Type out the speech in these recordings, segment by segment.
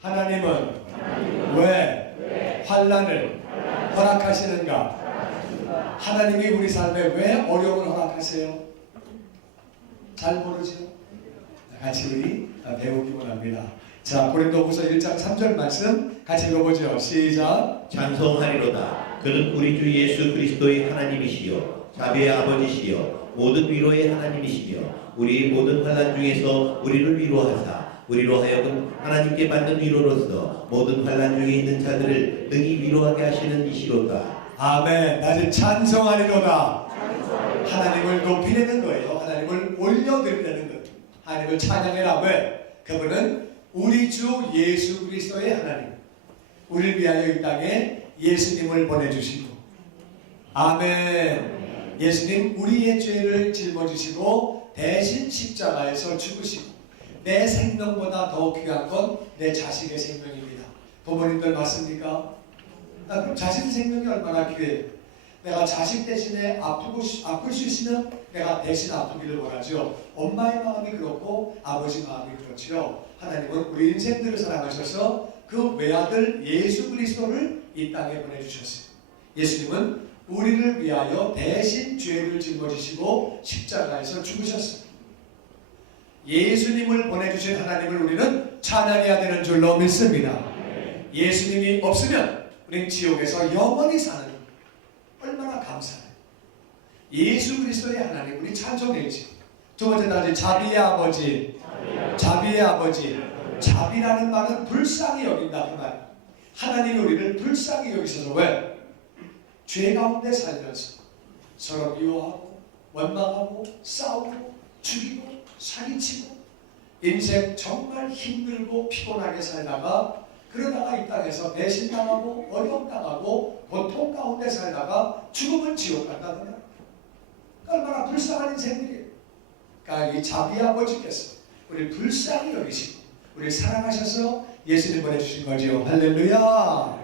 하나님은 왜 환난을 허락하시는가? 하나님이 우리 삶에 왜 어려움을 허락하세요? 잘 모르죠? 같이 우리 배우기 원합니다. 자, 고린도후서 1장 3절 말씀 같이 읽어보죠. 시작. 찬송하리로다. 그는 우리 주 예수 그리스도의 하나님이시요 자비의 아버지시요 모든 위로의 하나님이시며 우리 모든 환난 중에서 우리를 위로하사 우리로 하여금 하나님께 받는 위로로서 모든 환난 중에 있는 자들을 능히 위로하게 하시는 이시로다. 아멘. 다시 찬송하리로다. 하나님을 높이려는 거예요. 하나님을 올려드리려는 거예요. 하나님을 찬양해라. 왜? 그분은 우리 주 예수 그리스도의 하나님, 우리를 위하여 이 땅에 예수님을 보내주시고, 아멘. 예수님 우리의 죄를 짊어지시고 대신 십자가에서 죽으시고, 내 생명보다 더 귀한 건 내 자식의 생명입니다. 부모님들 맞습니까? 그럼 자식 생명이 얼마나 귀해요? 내가 자식 대신에 아플 수 있으면 내가 대신 아프기를 원하죠. 엄마의 마음이 그렇고 아버지 마음이 그렇죠. 하나님은 우리 인생들을 사랑하셔서 그 외아들 예수 그리스도를 이 땅에 보내주셨어요. 예수님은 우리를 위하여 대신 죄를 짊어지시고 십자가에서 죽으셨어요. 예수님을 보내주신 하나님을 우리는 찬양해야 되는 줄로 믿습니다. 예수님이 없으면 우리는 지옥에서 영원히 사는, 얼마나 감사해요. 예수 그리스도의 하나님 우리 찬송해야지. 두 번째 단지 자비의 아버지. 자비의 아버지. 자비라는 말은 불쌍히 여긴다 그 말. 하나님이 우리를 불쌍히 여기셔서 왜? 죄 가운데 살면서 서로 미워하고 원망하고 싸우고 죽이고 사기치고 인생 정말 힘들고 피곤하게 살다가, 그러다가 이 땅에서 배신당하고 어려움당하고 고통 가운데 살다가 죽으면 지옥 간다더라. 얼마나 불쌍한 인생들이에요. 그러니까 이 자비 아버지께서 우리 불쌍히 여기시고 우리 사랑하셔서 예수님 보내주신 거죠. 할렐루야.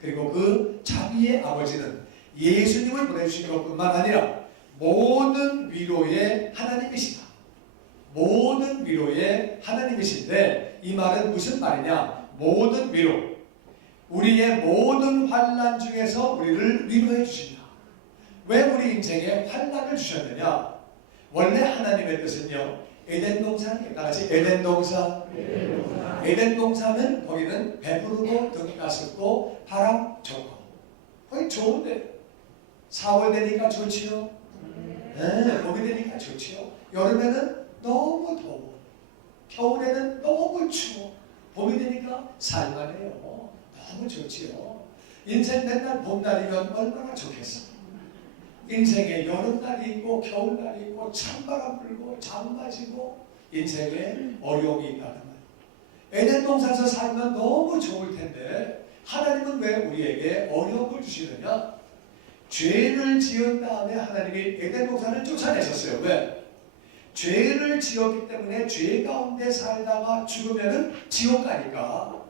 그리고 그 자비의 아버지는 예수님을 보내주신 것뿐만 아니라 모든 위로의 하나님이시다. 모든 위로의 하나님이신데, 이 말은 무슨 말이냐? 모든 위로, 우리의 모든 환난 중에서 우리를 위로해 주신다. 왜 우리 인생에 환난을 주셨느냐? 원래 하나님의 뜻은요, 에덴 동산이에요. 다같이 에덴 동산. 에덴 동산은 거기는 배부르고 등 가습고 바람 좋고 거기 좋은데, 4월 되니까 좋지요. 네, 봄이 되니까 좋지요. 여름에는 너무 더워, 겨울에는 너무 추워, 봄이 되니까 살만해요. 너무 좋지요. 인생 맨날 봄날이면 얼마나 좋겠어. 인생에 여름날이 있고 겨울날이 있고 찬바람 불고 장마 지고 인생에 어려움이 있다는 말. 에덴 동산에서 살면 너무 좋을 텐데 하나님은 왜 우리에게 어려움을 주시느냐? 죄를 지은 다음에 하나님이 에덴 동산을 쫓아내셨어요. 왜? 죄를 지었기 때문에 죄 가운데 살다가 죽으면 지옥 가니까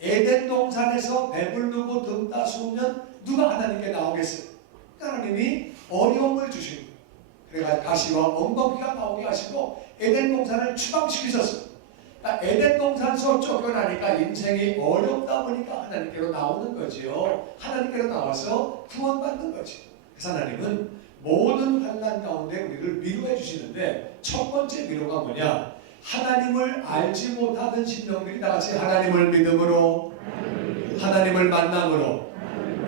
에덴 동산에서 배부르고 등 따스우면 누가 하나님께 나오겠어요? 하나님이 어려움을 주시고, 그래가 가시와 엉겅퀴가 나오게 하시고 에덴 동산을 추방시키셨어요. 그러니까 에덴 동산에서 쫓겨나니까 인생이 어렵다 보니까 하나님께로 나오는 거지요. 하나님께로 나와서 구원받는 거지. 그래서 하나님은 모든 환난 가운데 우리를 위로해 주시는데, 첫 번째 위로가 뭐냐? 하나님을 알지 못하던 심령들이 다같이 하나님을 믿음으로, 하나님을 만남으로,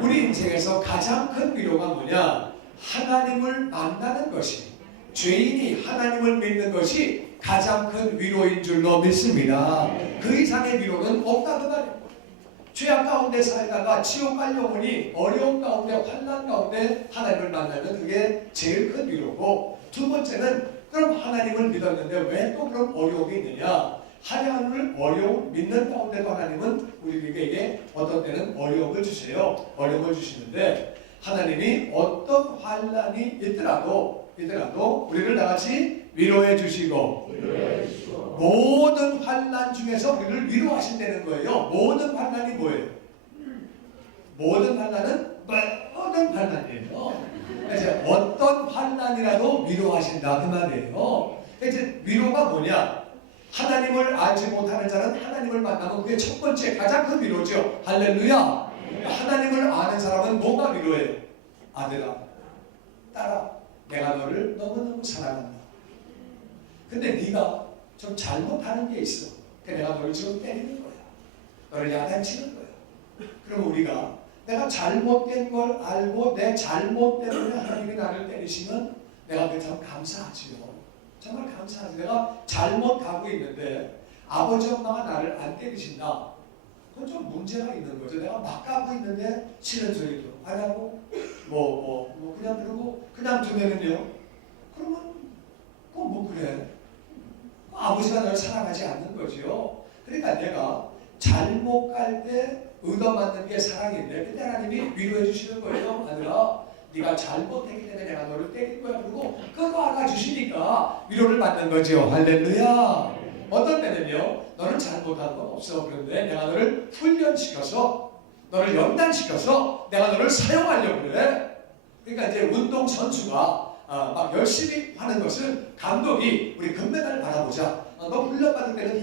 우리 인생에서 가장 큰 위로가 뭐냐? 하나님을 만나는 것이, 죄인이 하나님을 믿는 것이 가장 큰 위로인 줄로 믿습니다. 그 이상의 위로는 없다는 말이에요. 죄악 가운데 살다가 지옥 갈 영혼이 어려움 가운데 환난 가운데 하나님을 만나면 그게 제일 큰 위로고, 두 번째는 그럼 하나님을 믿었는데 왜 또 그런 어려움이 있느냐? 하나님을 어려움 믿는 가운데도 하나님은 우리에게 어떤 때는 어려움을 주세요. 어려움을 주시는데 하나님이 어떤 환난이 있더라도 우리를 다같이 위로해 주시고 모든 환난 중에서 우리를 위로하신다는 거예요. 모든 환난이 뭐예요? 모든 환난은 모든 환난이에요. 이제 어떤 환난이라도 위로하신다 그 말이에요. 이제 위로가 뭐냐? 하나님을 알지 못하는 자는 하나님을 만나면 그게 첫 번째 가장 큰 위로죠. 할렐루야. 하나님을 아는 사람은 뭐가 위로예요? 아들아, 딸아, 내가 너를 너무너무 사랑한다. 근데 네가 좀 잘못하는 게 있어. 내가 너를 지금 때리는 거야. 너를 야단치는 거야. 그럼 우리가 내가 잘못된 걸 알고 내 잘못 때문에 하나님이 나를 때리시면 내가 그게 참 감사하지요. 정말 감사하지. 내가 잘못 가고 있는데 아버지 엄마가 나를 안 때리신다. 그건 좀 문제가 있는 거죠. 내가 막 가고 있는데 싫은 소리도 안 하고 그냥 그러고 그냥 두면은요. 그러면 그건 뭐 그래. 아버지가 널 사랑하지 않는 거죠. 그러니까 내가 잘못 갈 때 얻어맞는 게 사랑인데 그때 하나님이 위로해 주시는 거예요. 아들아, 네가 잘못했기 때문에 내가 너를 때린 거야. 그리고 그거 알아주시니까 위로를 받는 거죠. 할렐루야. 어떤 때는요, 너는 잘못한 건 없어. 그런데 내가 너를 훈련시켜서 너를 연단시켜서 내가 너를 사용하려고 그래. 그러니까 이제 운동선수가 막 열심히 하는 것은 감독이 우리 금메달 바라보자. 너 훈련받을 때는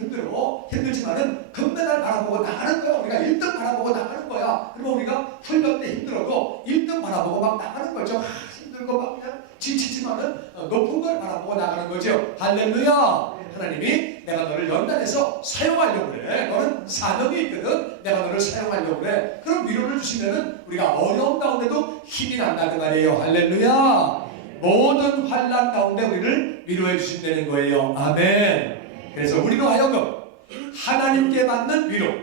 힘들지만은 금메달 바라보고 나가는 거야. 우리가 1등 바라보고 나가는 거야. 그리고 우리가 훈련 때 힘들어도 1등 바라보고 막 나가는 거죠. 힘들고 막 그냥 지치지만은 높은 걸 바라보고 나가는 거죠. 할렐루야. 하나님이 내가 너를 연단해서 사용하려고 그래. 너는 사명이 있거든. 내가 너를 사용하려고 그래. 그럼 위로를 주시면은 우리가 어려움 가운데도 힘이 난다 그 말이에요. 할렐루야. 모든 환난 가운데 우리를 위로해 주신다는 거예요. 아멘. 그래서 우리로 하여금 하나님께 받는 위로,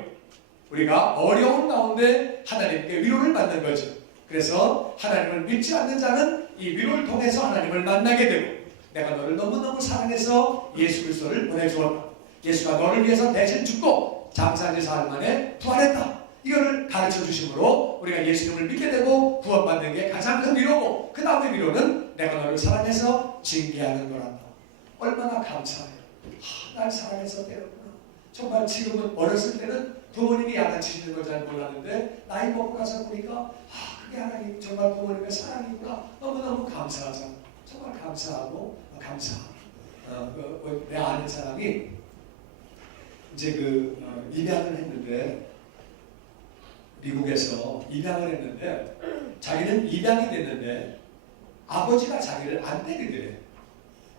우리가 어려운 가운데 하나님께 위로를 받는 거죠. 그래서 하나님을 믿지 않는 자는 이 위로를 통해서 하나님을 만나게 되고, 내가 너를 너무너무 사랑해서 예수 그리스도를 보내주었다. 예수가 너를 위해서 대신 죽고 장사지 사흘 만에 부활했다. 이거를 가르쳐 주심으로 우리가 예수님을 믿게 되고 구원받는 게 가장 큰 위로고, 그 다음에 위로는 내가 너를 사랑해서 징계하는 거란다. 얼마나 감사해요. 날 사랑해서 때렸구나. 정말 지금은 어렸을 때는 부모님이 야단치시는 걸 잘 몰랐는데 나이 먹고 나서 보니까 그게 하나님 정말 부모님의 사랑이구나. 너무너무 감사하잖아. 정말 감사하고 감사하고 내 아는 사람이 이제 입양을 했는데, 미국에서 입양을 했는데 자기는 입양이 됐는데 아버지가 자기를 안 때리더래.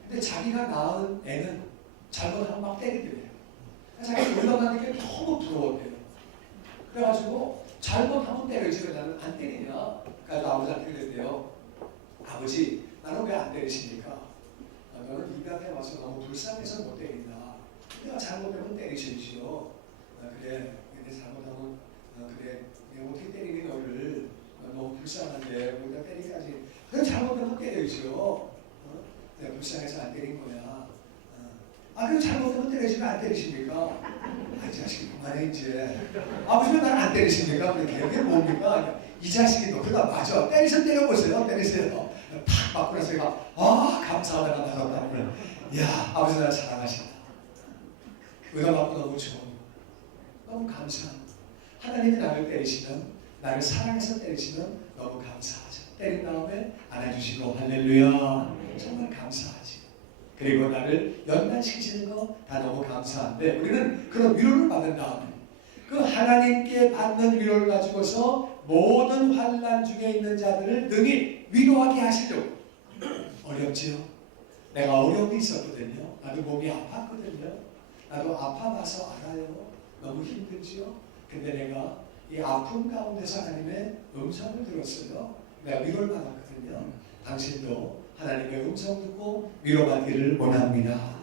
근데 자기가 낳은 애는 잘못하면 막 때리더래. 자기가 올라가는 게 너무 부러웠대요. 그래가지고 잘못하면 때리지 왜 나는 안 때리냐. 그래서 아버지한테 그랬대요. 아버지, 나는 왜 안 때리십니까? 너는 입양에 와서 너무 불쌍해서 못 때린다. 내가 잘못하면 때리시지요. 그래, 근데 잘못하면 그래, 내가 어떻게 때리니 너를 너무 불쌍한데 우리가 때리까지. 그래, 잘못하면 때려야죠. 내가 불쌍해서 안 때린 거야. 그럼 잘못하면 때리시면 안 때리십니까? 이 자식이 그만해 이제. 아버지는 나를 안 때리십니까? 그게 뭡니까? 이 자식이 너 그다 맞아. 때리세요, 때려보세요. 때리세요. 탁 맞고 나서 얘가 감사하다가 받았다. 이야, 아버지 나를 사랑하신다. 의가 맞고 너무 좋은, 너무 감사합니다. 하나님이 나를 때리시면, 나를 사랑해서 때리시면 너무 감사하죠. 때린 다음에 안아주시고 할렐루야. 정말 감사하지. 그리고 나를 연단시키시는 거 다 너무 감사한데, 우리는 그런 위로를 받은 다음에 그 하나님께 받는 위로를 가지고서 모든 환난 중에 있는 자들을 능히 위로하게 하시려고. 어렵지요? 내가 어려움이 있었거든요. 나도 몸이 아팠거든요. 나도 아파봐서 알아요. 너무 힘들지요? 근데 내가 이 아픔 가운데서 하나님의 음성을 들었어요. 내가 위로를 받았거든요. 당신도 하나님의 음성 듣고 위로받기를 원합니다.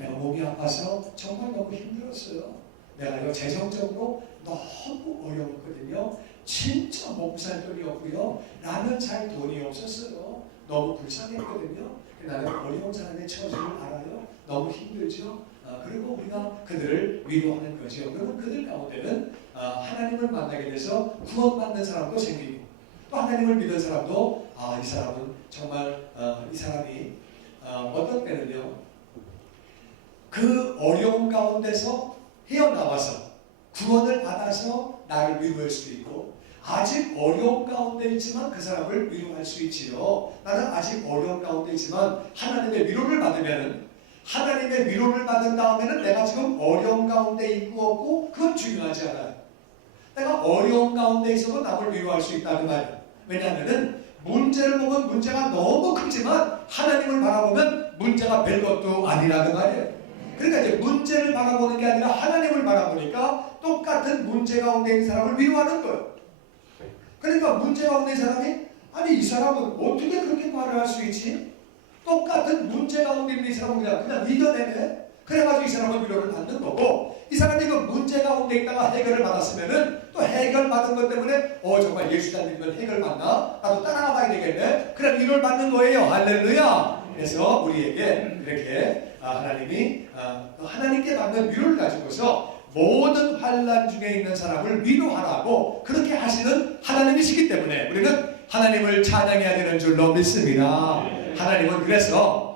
내가 몸이 아파서 정말 너무 힘들었어요. 내가 이거 재정적으로 너무 어려웠거든요. 진짜 먹고 살 돈이 없고요. 라면 살 돈이 없었어요. 너무 불쌍했거든요. 나는 어려운 사람의 처지를 알아요. 너무 힘들죠. 그리고 우리가 그들을 위로하는 거죠. 그러면 그들 가운데는 하나님을 만나게 돼서 구원받는 사람도 생기고, 또 하나님을 믿는 사람도 이 사람은 정말 이 사람이 어떤 때는요, 그 어려움 가운데서 헤어나와서 구원을 받아서 나를 위로할 수도 있고, 아직 어려움 가운데 있지만 그 사람을 위로할 수 있지요. 나는 아직 어려움 가운데 있지만 하나님의 위로를 받으면 하나님의 위로를 받은 다음에는 내가 지금 어려운 가운데 있고 없고 그건 중요하지 않아요. 내가 어려운 가운데 있어도 남을 위로할 수 있다는 말이에요. 왜냐하면 문제를 보면 문제가 너무 크지만 하나님을 바라보면 문제가 별것도 아니라는 말이에요. 그러니까 이제 문제를 바라보는 게 아니라 하나님을 바라보니까 똑같은 문제 가운데 있는 사람을 위로하는 거예요. 그러니까 문제 가운데 있는 사람이 아니 이 사람은 어떻게 그렇게 말을 할 수 있지? 똑같은 문제 가운데 있는 이 사람은 그냥 이겨내네. 그래가지고 이 사람은 위로를 받는 거고, 이 사람이 그 문제 가운데 있다가 해결을 받았으면은 또 해결받은 것 때문에 정말 예수 잘 믿으면 해결받나? 나도 따라가봐야 되겠네. 그래 위로를 받는 거예요. 할렐루야. 그래서 우리에게 이렇게 하나님이 하나님께 받는 위로를 가지고서 모든 환난 중에 있는 사람을 위로하라고 그렇게 하시는 하나님이시기 때문에 우리는 하나님을 찬양해야 되는 줄로 믿습니다.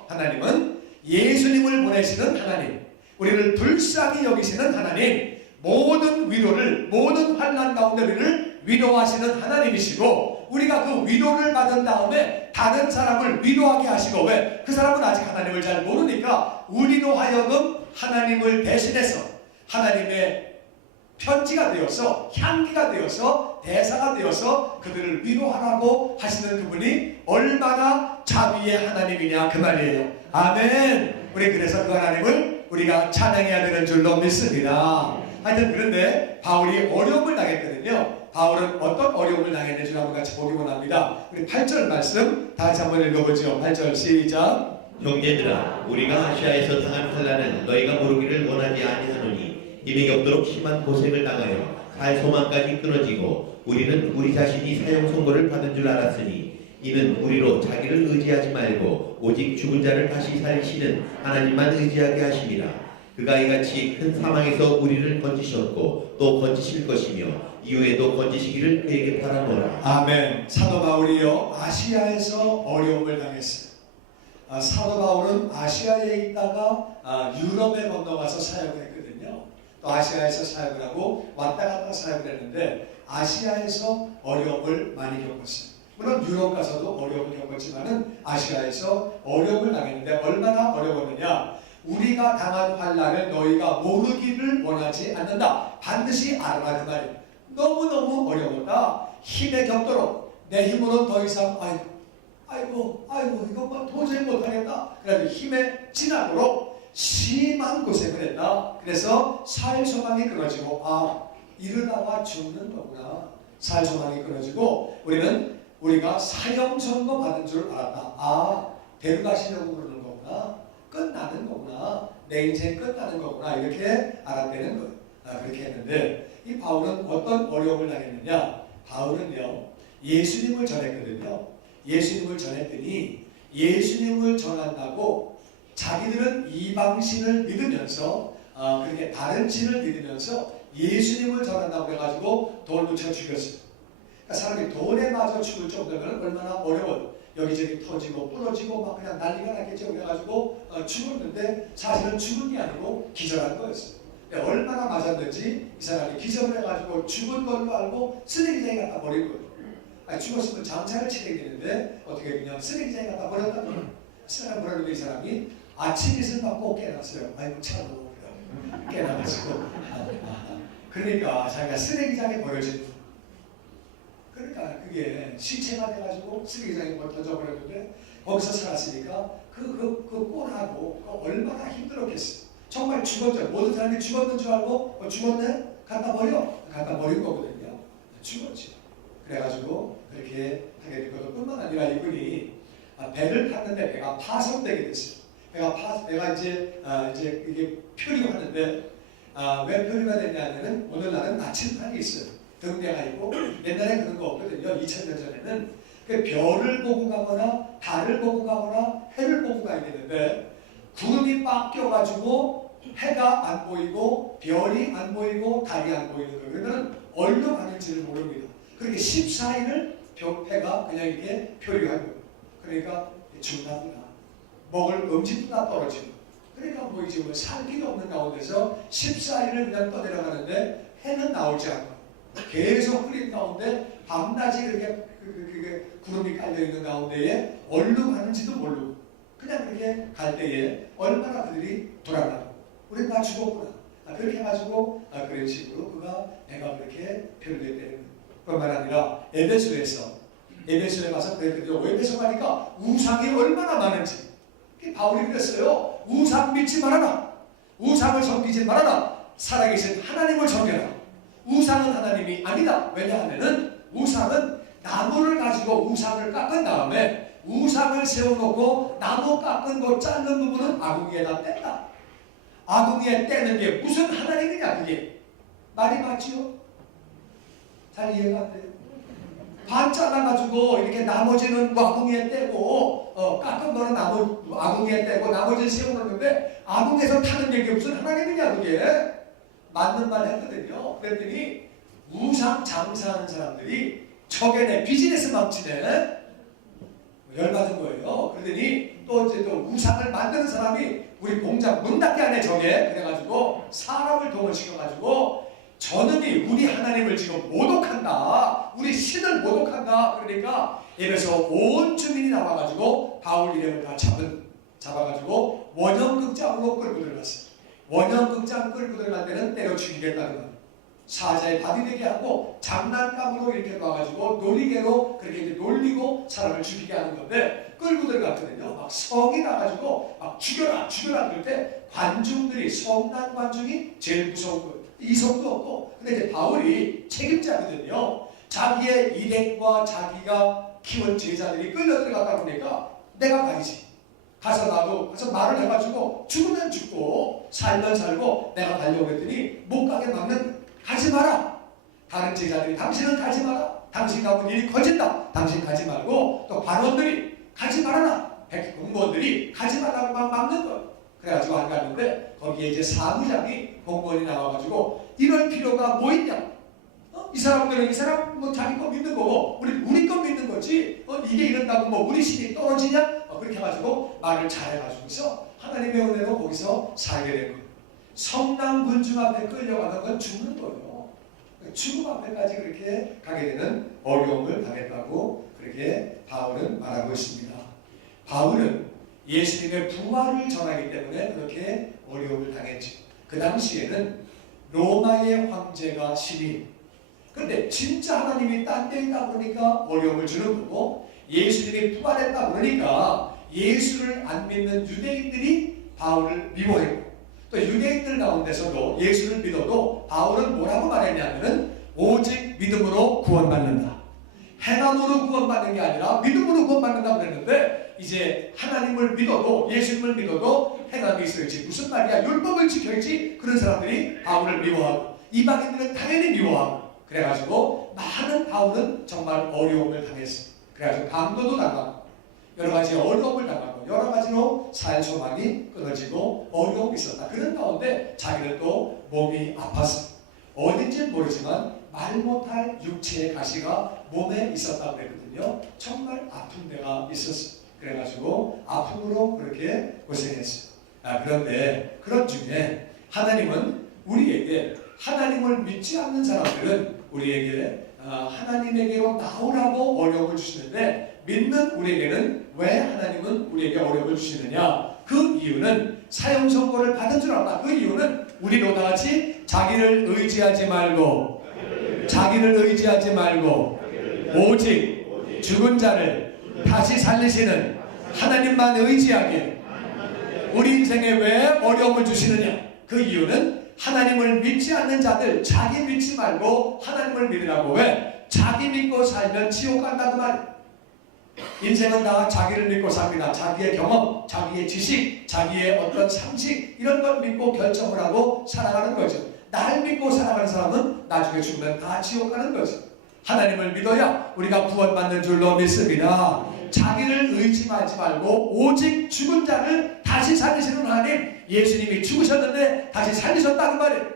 하나님은 예수님을 보내시는 하나님, 우리를 불쌍히 여기시는 하나님, 모든 위로를, 모든 환난 가운데 우리를 위로하시는 하나님이시고, 우리가 그 위로를 받은 다음에 다른 사람을 위로하게 하시고, 왜? 그 사람은 아직 하나님을 잘 모르니까 우리로 하여금 하나님을 대신해서 하나님의 편지가 되어서, 향기가 되어서, 대사가 되어서 그들을 위로하라고 하시는 그분이 얼마나 자비의 하나님이냐 그 말이에요. 아멘. 우리 그래서 그 하나님을 우리가 찬양해야 되는 줄로 믿습니다. 하여튼 그런데 바울이 어려움을 당했거든요. 바울은 어떤 어려움을 당했는지 한번 같이 보기 원합니다. 우리 8절 말씀 다 같이 한번 읽어보죠. 8절 시작. 형제들아, 우리가 아시아에서 당한 환난을 너희가 모르기를 원하지 아니하노니 이미 없도록 심한 고생을 당하여 살 소망까지 끊어지고 우리는 우리 자신이 사형 선고를 받은 줄 알았으니 이는 우리로 자기를 의지하지 말고 오직 죽은 자를 다시 살리시는 하나님만 의지하게 하심이라. 그가 이같이 큰 사망에서 우리를 건지셨고 또 건지실 것이며 이후에도 건지시기를 그에게 바라노라. 아멘. 사도 바울이요 아시아에서 어려움을 당했어요. 사도 바울은 아시아에 있다가 유럽에 건너가서 사역을 했거든요. 또 아시아에서 사역을 하고 왔다 갔다 사역을 했는데 아시아에서 어려움을 많이 겪었어요. 물론 유럽 가서도 어려움을 겪었지만은 아시아에서 어려움을 당했는데 얼마나 어려웠느냐? 우리가 당한 환난을 너희가 모르기를 원하지 않는다. 반드시 알아라 그 말이에요. 너무너무 어려웠다. 힘에 겹도록 내 힘으로는 더 이상 아이고 이거 뭐 도저히 못하겠다. 그래서 힘에 지나도록 심한 고생을 했다. 그래서 살 소망이 끊어지고 이러다가 죽는 거구나. 살 소망이 끊어지고 우리가 사형 선고 받은 줄 알았다. 데려가시려고 그러는 거구나. 끝나는 거구나. 내 인생 끝나는 거구나. 이렇게 알아내는 거예요. 그렇게 했는데 이 바울은 어떤 어려움을 당했느냐? 바울은요 예수님을 전했거든요. 예수님을 전했더니 예수님을 전한다고 자기들은 이방신을 믿으면서 그렇게 다른 신을 믿으면서 예수님을 전한다고 해가지고 돌 붙여 죽였어요. 그러니까 사람이 돌에 맞아 죽을 정도면 얼마나 어려워요. 여기저기 터지고 부러지고 막 그냥 난리가 났겠죠. 그래가지고 죽었는데 사실은 죽은 게 아니고 기절한 거였어요. 얼마나 맞았는지 이 사람이 기절을 해가지고 죽은 걸로 알고 쓰레기장에 갖다 버린 거예요. 죽었으면 장사를 치러야 되는데 어떻게 그냥 쓰레기장에 갖다 버렸다. 쓰레기장에 버렸는데 이 사람이 아침 이슬 받고 깨났어요. 아이고 참 깨나가지고 그러니까 자기가 쓰레기장에 버려진 그러니까 그게 시체가 돼가지고 쓰레기장에 던져버렸는데 거기서 살았으니까 그 꼴하고 얼마나 힘들었겠어요. 정말 죽었죠. 모든 사람이 죽었는 줄 알고 죽었네? 갖다 버린 거거든요. 죽었지. 그래가지고 그렇게 하게 된 것도 뿐만 아니라 이분이 배를 탔는데 배가 파손되게 됐어요. 배가 이제 이게 표류하는데 왜 표류가 됐냐면은 오늘날은 나침판이 있어요. 등대가 있고 옛날에 그런 거 없거든요. 2000년 전에는 그 별을 보고 가거나 달을 보고 가거나 해를 보고 가야 되는데 구름이 빡 껴가지고 해가 안 보이고 별이 안 보이고 달이 안 보이는 거예요. 그러면 어디로 가는지를 모릅니다. 그렇게 14일을 해가 그냥 이렇게 표류한 거예요. 그러니까 죽나보다 먹을 음식도 다 떨어지고 그러니까 뭐 이제 살기도 없는 가운데서 14일을 그냥 떠내려가는데 해는 나오지 않고 계속 흐린 가운데 밤낮이 그렇게 구름이 깔려있는 가운데에 어디로 가는지도 모르고 그냥 그렇게 갈 때에 얼마나 그들이 돌아가고 우린 다 죽었구나. 그렇게 해가지고 그런 식으로 그가 배가 그렇게 표현되는 거예요. 뿐만 아니라 에베소에 가서 그랬거든요. 에베소 가니까 우상이 얼마나 많은지 바울이 그랬어요. 우상 믿지 말아라. 우상을 섬기지 말아라. 살아계신 하나님을 섬겨라. 우상은 하나님이 아니다. 왜냐하면 우상은 나무를 가지고 우상을 깎은 다음에 우상을 세워놓고 나무 깎은 거 자른 부분은 아궁이에다 뗀다. 아궁이에 떼는 게 무슨 하나님이냐 그게. 말이 맞지요? 잘 이해가 안 돼요? 반 잘라가지고 이렇게 나머지는 아궁이에 떼고 깎은 거는 아궁이에 떼고 나머지는 세워놓는데 아궁이에서 타는 게 무슨 하나님이냐 그게. 맞는 말 했거든요. 그랬더니 우상 장사하는 사람들이 저게네 비즈니스 망치네. 열받은 거예요. 그러더니 또 이제 또 우상을 만드는 사람이 우리 공장 문 닫게 하네 저게. 그래가지고 사람을 동원시켜가지고 저놈이 우리 하나님을 지금 모독한다. 우리 신을 모독한다. 그러니까 에베소 온 주민이 나와가지고 바울 이름을 다 잡아가지고 원형극장으로 끌고 들어갔어요. 원형극장 끌고 들어갈 때는 때려 죽이겠다는 거예요. 사자의 밥이 되게 하고 장난감으로 이렇게 놔가지고 놀이개로 그렇게 이제 놀리고 사람을 죽이게 하는 건데 끌고 들어갔거든요. 막 성이 나가지고 막 죽여라 그럴 때 관중들이 성난 관중이 제일 무서운 거예요. 이성도 없고. 근데 이제 바울이 책임자거든요. 자기의 일행과 자기가 키운 제자들이 끌려 들어갔다 보니까 내가 가야지. 가서 말을 해가지고 죽으면 죽고 살면 살고 내가 가려고 했더니 못 가게 막는 가지 마라. 다른 제자들이 당신은 가지 마라. 당신 가면 일이 커진다. 당신 가지 말고 또 관원들이 가지 말아라. 공무원들이 가지 말라고 막 막는 거예요. 그래가지고 안 갔는데 거기에 이제 사무장이 공무원이 나와가지고 이럴 필요가 뭐 있냐? 이 사람들은 이 사람 뭐 자기 거 믿는 거고 우리 거 믿는 거지. 이게 이런다고 뭐 우리 신이 떨어지냐? 그렇게 해가지고 말을 잘해가지고서 하나님의 은혜로 거기서 살게 된 거예요. 성남 군중 앞에 끌려가는 건 죽는 거예요. 죽음 앞에까지 그렇게 가게 되는 어려움을 당했다고 그렇게 바울은 말하고 있습니다. 바울은 예수님의 부활을 전하기 때문에 그렇게 어려움을 당했죠. 그 당시에는 로마의 황제가 신이. 그런데 진짜 하나님이 딴 데 있다 보니까 어려움을 주는 거고 예수님이 부활했다 보니까 예수를 안 믿는 유대인들이 바울을 미워했고 또 유대인들 가운데서도 예수를 믿어도 바울은 뭐라고 말했냐면은 오직 믿음으로 구원받는다. 행함으로 구원받는 게 아니라 믿음으로 구원받는다고 그랬는데 이제 하나님을 믿어도 예수님을 믿어도 행함이 있어야지. 무슨 말이야? 율법을 지켜야지. 그런 사람들이 바울을 미워하고 이방인들은 당연히 미워하고 그래가지고 많은 바울은 정말 어려움을 당했어요. 그래가지고 강도도 당하고 여러 가지 어려움을 당하고 여러 가지로 살 소망이 끊어지고 어려움이 있었다. 그런 가운데 자기는 또 몸이 아팠어. 어딘지는 모르지만 말 못할 육체의 가시가 몸에 있었다고 그랬거든요. 정말 아픈 데가 있었어. 그래가지고 아픔으로 그렇게 고생했어요. 그런데 그런 중에 하나님은 우리에게 하나님을 믿지 않는 사람들은 우리에게 하나님에게로 나오라고 어려움을 주시는데 믿는 우리에게는 왜 하나님은 우리에게 어려움을 주시느냐? 그 이유는 사형 선고를 받은 줄 알아. 그 이유는 우리로 다같이 자기를 의지하지 말고 오직 죽은 자를 다시 살리시는 하나님만 의지하게. 우리 인생에 왜 어려움을 주시느냐? 그 이유는 하나님을 믿지 않는 자들 자기 믿지 말고 하나님을 믿으라고. 왜? 자기 믿고 살면 지옥 간다고 말이야. 인생은 다 자기를 믿고 삽니다. 자기의 경험, 자기의 지식, 자기의 어떤 상식 이런 걸 믿고 결정을 하고 살아가는 거죠. 나를 믿고 살아가는 사람은 나중에 죽으면 다 지옥 가는 거죠. 하나님을 믿어야 우리가 구원받는 줄로 믿습니다. 자기를 의지하지 말고 오직 죽은 자를 다시 살리시는 하나님. 예수님이 죽으셨는데 다시 살리셨다는 말이에요.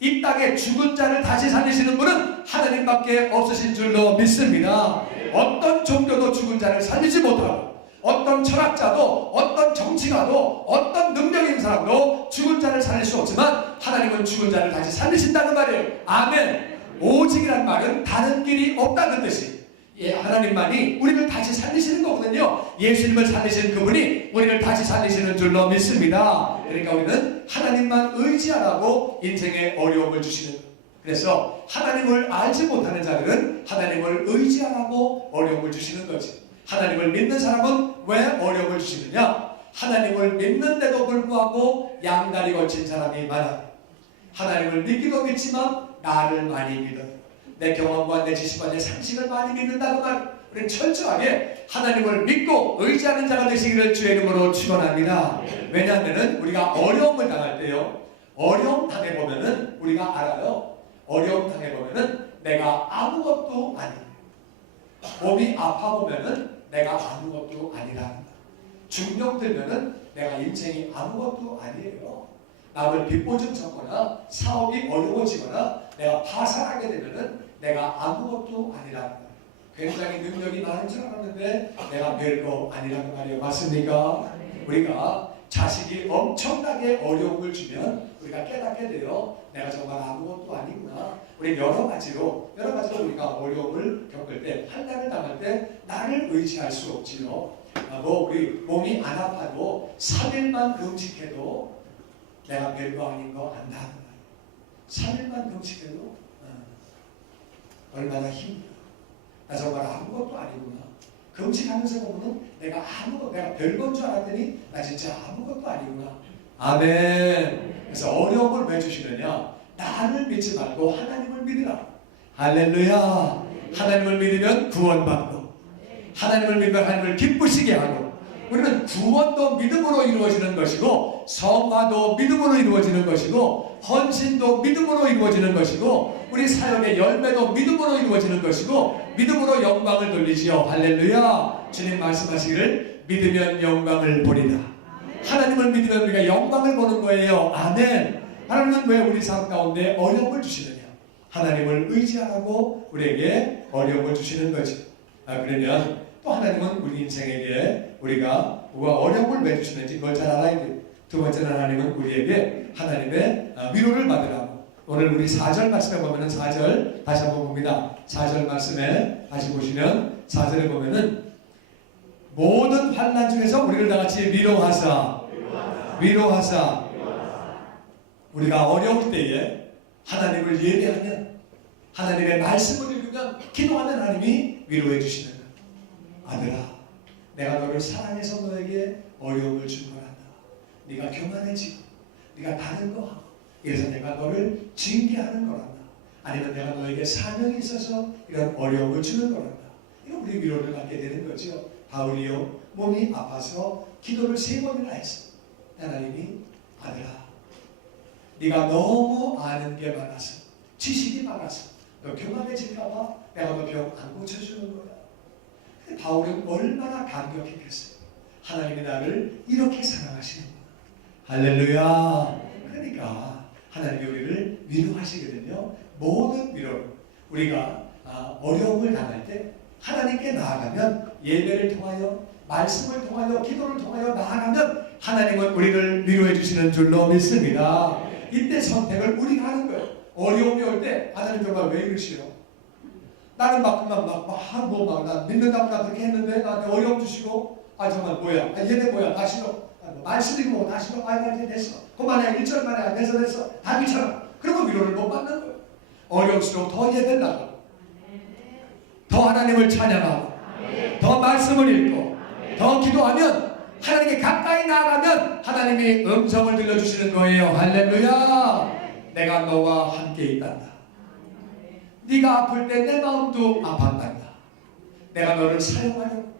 이 땅에 죽은 자를 다시 살리시는 분은 하나님밖에 없으신 줄로 믿습니다. 어떤 종교도 죽은 자를 살리지 못하고 어떤 철학자도 어떤 정치가도 어떤 능력 있는 사람도 죽은 자를 살릴 수 없지만 하나님은 죽은 자를 다시 살리신다는 말이에요. 아멘. 오직이란 말은 다른 길이 없다는 뜻이. 하나님만이 우리를 다시 살리시는 거거든요. 예수님을 살리시는 그분이 우리를 다시 살리시는 줄로 믿습니다. 그러니까 우리는 하나님만 의지하라고 인생에 어려움을 주시는 거예요. 그래서 하나님을 알지 못하는 자들은 하나님을 의지하라고 어려움을 주시는 거지. 하나님을 믿는 사람은 왜 어려움을 주시느냐? 하나님을 믿는데도 불구하고 양다리 걸친 사람이 많아요. 하나님을 믿기도 믿지만 나를 많이 믿어요. 내 경험과 내 지식과 내 상식을 많이 믿는다고 말, 우리는 철저하게 하나님을 믿고 의지하는 자가 되시기를 주의 이름으로 축원합니다. 왜냐하면 우리가 어려움을 당할 때요, 어려움 당해보면은 우리가 알아요. 어려움 당해보면은 내가 아무것도 아니에요. 몸이 아파보면은 내가 아무것도 아니라는 거예요. 중병 들면은 내가 인생이 아무것도 아니에요. 남을 빚보증 졌거나 사업이 어려워지거나 내가 파산하게 되면은 내가 아무것도 아니라는 거예요. 굉장히 능력이 많은 줄 알았는데 내가 별거 아니라는 말이에요. 맞습니까? 우리가 자식이 엄청나게 어려움을 주면 우리가 깨닫게 돼요. 내가 정말 아무것도 아니구나. 우리 여러 가지로 우리가 어려움을 겪을 때, 환난을 당할 때 나를 의지할 수 없지요. 우리 몸이 안 아파도 3일만 금식해도 내가 별거 아닌 거 안다는 거예요. 3일만 금식해도 얼마나 힘들어. 나 정말 아무것도 아니구나. 금식하면서 보면 내가 별건 줄 알았더니 나 진짜 아무것도 아니구나. 아멘. 그래서 어려움을 왜 주시느냐? 나를 믿지 말고 하나님을 믿으라. 할렐루야. 하나님을 믿으면 구원받고, 하나님을 믿으면 하나님을 기쁘시게 하고, 우리는 구원도 믿음으로 이루어지는 것이고, 성화도 믿음으로 이루어지는 것이고, 헌신도 믿음으로 이루어지는 것이고, 우리 사역의 열매도 믿음으로 이루어지는 것이고, 믿음으로 영광을 돌리지요. 할렐루야. 주님 말씀하시기를 믿으면 영광을 보리라. 하나님을 믿으면 우리가 영광을 보는 거예요. 아멘. 하나님은 왜 우리 삶 가운데 어려움을 주시느냐? 하나님을 의지하라고 우리에게 어려움을 주시는 거죠. 그러면 또 하나님은 우리 인생에게 우리가 뭐가 어려움을 왜 주시는지 그걸 잘 알아야 돼요. 두 번째는 하나님은 우리에게 하나님의 위로를 받으라고. 오늘 우리 4절 말씀에 보면은 4절 다시 한번 봅니다. 4절 말씀에 다시 보시면 4절에 보면은 모든 환난 중에서 우리를 다 같이 위로하사 우리가 어려울 때에 하나님을 예배하면, 하나님의 말씀을 읽으면, 기도하는 하나님이 위로해 주시는 거예요. 아들아, 내가 너를 사랑해서 너에게 어려움을 준 거란다. 네가 교만해지고 네가 다른 거 하고 그래서 내가 너를 징계하는 거란다. 아니면 내가 너에게 사명이 있어서 이런 어려움을 주는 거란다. 이거 우리 위로를 받게 되는 거죠. 바울이요, 몸이 아파서 기도를 3번이나 했어. 하나님이 아들아, 네가 너무 아는 게 많아서, 지식이 많아서 너 교만해질까봐 내가 너 병 안 고쳐주는 거야. 근데 바울은 얼마나 감격했겠어요. 하나님이 나를 이렇게 사랑하시는구나. 할렐루야. 그러니까 하나님이 우리를 위로하시거든요. 모든 위로를 우리가 어려움을 당할 때 하나님께 나아가면, 예배를 통하여, 말씀을 통하여, 기도를 통하여 나아가면 하나님은 우리를 위로해 주시는 줄로 믿습니다. 이때 선택을 우리가 하는 거예요. 어려움이 올 때 하나님 정말 왜 이러시오? 나는 난 믿는다고 나 그렇게 했는데 나한테 어려움 주시고, 정말 뭐야? 얘네 뭐야? 다 싫어. 말씀이 뭐 다 싫어. 이제 됐어. 그만해. 1절만 해. 됐어. 다 귀찮아. 그러면 위로를 못 받는 거예요. 어려울수록 더 예배를 나가고, 더 하나님을 찬양하고, 더 말씀을 읽고, 더 기도하면, 하나님께 가까이 나아가면 하나님이 음성을 들려주시는 거예요. 할렐루야. 내가 너와 함께 있단다. 네가 아플 때 내 마음도 아팠단다. 내가 너를 사용하려고,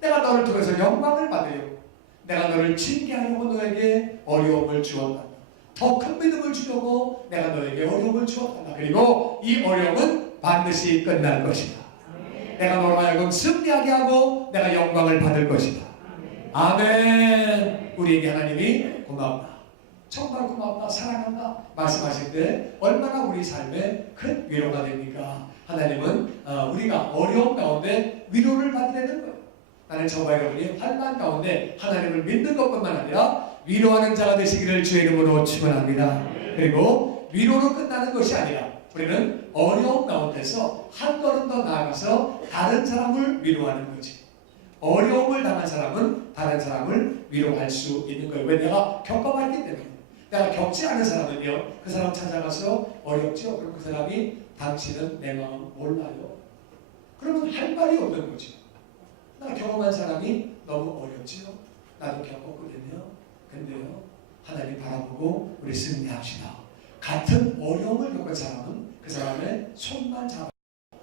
내가 너를 통해서 영광을 받으려고, 내가 너를 징계하려고 너에게 어려움을 주었단다. 더 큰 믿음을 주려고 내가 너에게 어려움을 주었단다. 그리고 이 어려움은 반드시 끝날 것이다. 내가 너로 하여금 승리하게 하고 내가 영광을 받을 것이다. 아멘. 우리에게 하나님이 고맙다, 정말 고맙다, 사랑한다 말씀하실 때 얼마나 우리 삶에 큰 위로가 됩니까? 하나님은 우리가 어려움 가운데 위로를 받으려는 거예요. 나는 저와 여러분이 환난 가운데 하나님을 믿는 것뿐만 아니라 위로하는 자가 되시기를 주의 이름으로 축원합니다. 그리고 위로로 끝나는 것이 아니라 우리는 어려움 가운데서 한 걸음 더 나아가서 다른 사람을 위로하는 거지. 어려움을 당한 사람은 다른 사람을 위로할 수 있는 거예요. 왜? 내가 겪어봤기 때문에. 내가 겪지 않은 사람은요, 그 사람 찾아가서 어렵죠? 그럼 그 사람이 당신은 내 마음 몰라요. 그러면 할 말이 없는 거죠. 나 경험한 사람이 너무 어렵지요? 나도 겪었거든요. 근데요, 하나님 바라보고 우리 승리합시다. 같은 어려움을 겪은 사람은 그 사람의 손만 잡아,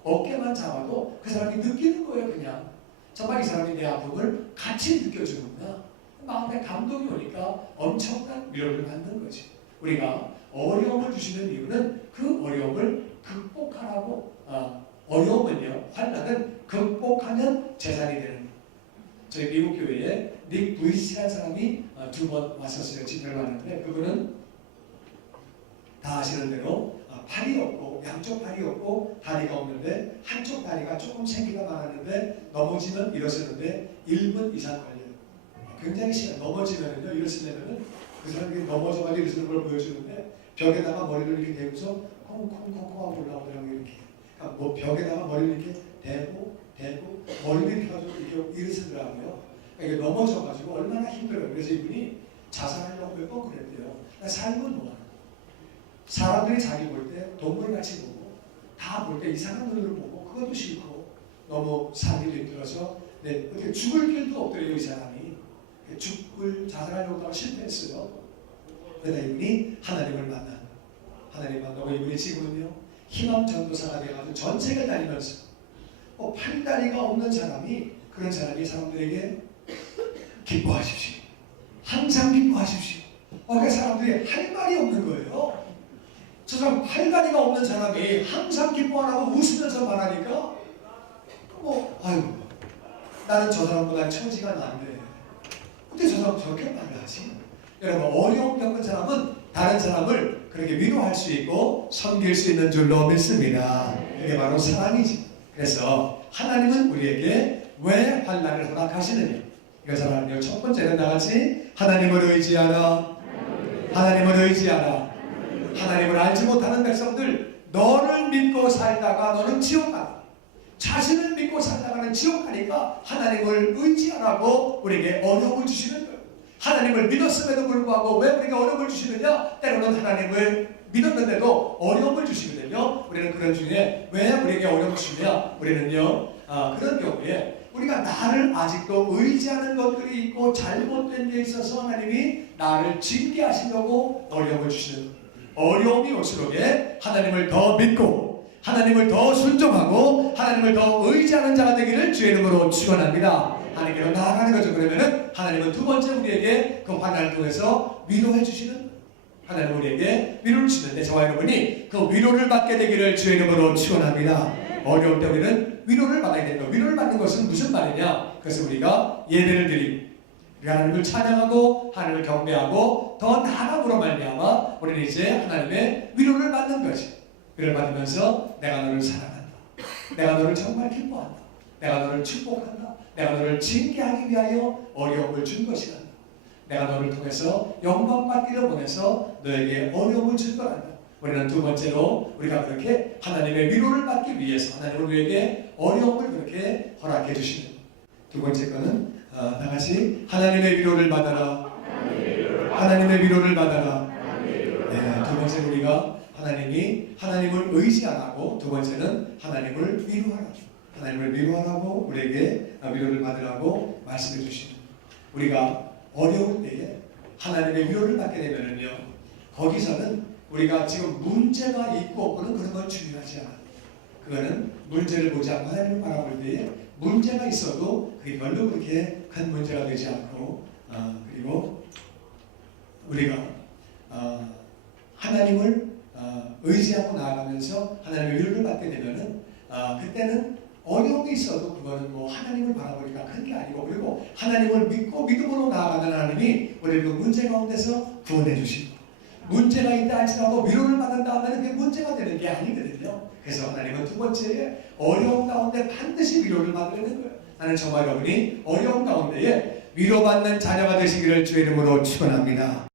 어깨만 잡아도 그 사람이 느끼는 거예요. 그냥 정말 이 사람이 내 아픔을 같이 느껴주는구나. 마음에 감동이 오니까 엄청난 위로를 받는 거지. 우리가 어려움을 주시는 이유는 그 어려움을 극복하라고. 어려움은요, 환난은 극복하면 재산이 되는 거예요. 저희 미국 교회에 닉 부이치라는 사람이 2번 왔었어요. 집회를 왔는데 그분은 다 아시는 대로 팔이 없고 양쪽 팔이 없고 다리가 없는데 한쪽 다리가 조금 생기가 많았는데 넘어지면 일어서는데 1분 이상 걸려요. 굉장히 시간 넘어지면은요, 일어서려면은 그 사람이 넘어져가지고 일어서는 걸 보여주는데 벽에다가 머리를 이렇게 대고서 콩콩콩콩 하고 올라오더라고요. 이렇게. 그러니까 뭐 벽에다가 머리를 이렇게 대고 머리를 이렇게 가지고 이렇게 일어서더라고요. 그러니까 이게 넘어져가지고 얼마나 힘들어요. 그래서 이분이 자살하려고 몇 번 그랬대요. 그러니까 삶은 뭐야? 사람들이 자기 볼 때 동물같이 보고 다 볼 때 이상한 눈으로 보고 그것도 싫고 너무 살기도 힘들어서 어떻게 죽을 길도 없더래요. 이 사람이 자살하려고 하다가 실패했어요. 그러다 이분이 하나님을 만나고 이분이 지금은요 희망 전도사가 돼가지고 전 세계 다니면서 팔다리가 없는 사람이 그런 사람이 사람들에게 기뻐하십시오. 항상 기뻐하십시오. 그 사람들이 할 말이 없는 거예요. 저 사람 팔다리가 없는 사람이 항상 기뻐하라고 웃으면서 말하니까 아이고 나는 저 사람보다 처지가 난데 어떻게 저 사람 저렇게 말을 하지? 여러분 어려움 겪은 사람은 다른 사람을 그렇게 위로할 수 있고 섬길 수 있는 줄로 믿습니다. 이게 바로 사랑이지. 그래서 하나님은 우리에게 왜 환난을 허락하시느냐? 이것을 알아요. 첫 번째는 나같이 하나님을 의지하라. 하나님을 의지하라. 하나님을 알지 못하는 백성들, 너를 믿고 살다가 너는 지옥 가라. 자신을 믿고 살다가는 지옥 가니까 하나님을 의지하라고 우리에게 어려움을 주시는 거예요. 하나님을 믿었음에도 불구하고 왜 우리가 어려움을 주시느냐? 때로는 하나님을 믿었는데도 어려움을 주시거든요. 우리는 그런 중에 왜 우리에게 어려움을 주시냐? 우리는요, 그런 경우에 우리가 나를 아직도 의지하는 것들이 있고 잘못된 데 있어서 하나님이 나를 징계하시려고 어려움을 주시는 거예요. 어려움이 올수록에 하나님을 더 믿고 하나님을 더 순종하고 하나님을 더 의지하는 자가 되기를 주의 이름으로 축원합니다. 하나님께로 나아가는 거죠. 그러면은 하나님은 두 번째 우리에게 그 환난을 통해서 위로해 주시는, 하나님 우리에게 위로를 주시는데 저와 여러분이 그 위로를 받게 되기를 주의 이름으로 축원합니다. 어려울 때 우리는 위로를 받아야 된다. 위로를 받는 것은 무슨 말이냐? 그래서 우리가 예배를 드리고 하나님을 찬양하고 하나님을 경배하고 더 나아감으로 말미암아 우리는 이제 하나님의 위로를 받는 거지. 위로를 받으면서 내가 너를 사랑한다. 내가 너를 정말 기뻐한다. 내가 너를 축복한다. 내가 너를 징계하기 위하여 어려움을 준 것이다. 내가 너를 통해서 영광 받기를 원해서 너에게 어려움을 줄 거란다. 우리는 두 번째로 우리가 그렇게 하나님의 위로를 받기 위해서 하나님은 우리에게 어려움을 그렇게 허락해 주시는, 두 번째 거는 다같이 하나님의 위로를 받아라. 하나님의 위로를 받아라. 네, 두 번째 우리가 하나님을 의지하라고, 두 번째는 하나님을 위로하라. 하나님을 위로하라고 우리에게 위로를 받으라고 말씀해 주시는, 우리가 어려울 때에 하나님의 위로를 받게 되면은요, 거기서는 우리가 지금 문제가 있고 없고는 그런 건 중요하지 않아요. 그거는 문제를 보지 않고 하나님을 바라볼 때에 문제가 있어도 그게 별로 그렇게 큰 문제가 되지 않고, 그리고 우리가 하나님을 의지하고 나아가면서 하나님의 위로를 받게 되면은 그때는 어려움이 있어도 그거는 뭐 하나님을 바라보니까 큰 게 아니고, 그리고 하나님을 믿고 믿음으로 나아가는 하나님이 우리를 그 문제 가운데서 구원해 주시고, 문제가 있다 할지라도 위로를 받은 다음에는 그게 문제가 되는 게 아니거든요. 그래서 하나님은 두 번째에 어려움 가운데 반드시 위로를 받으려는 거예요. 나는 저와 여러분이 어려움 가운데에 위로받는 자녀가 되시기를 주의 이름으로 축원합니다.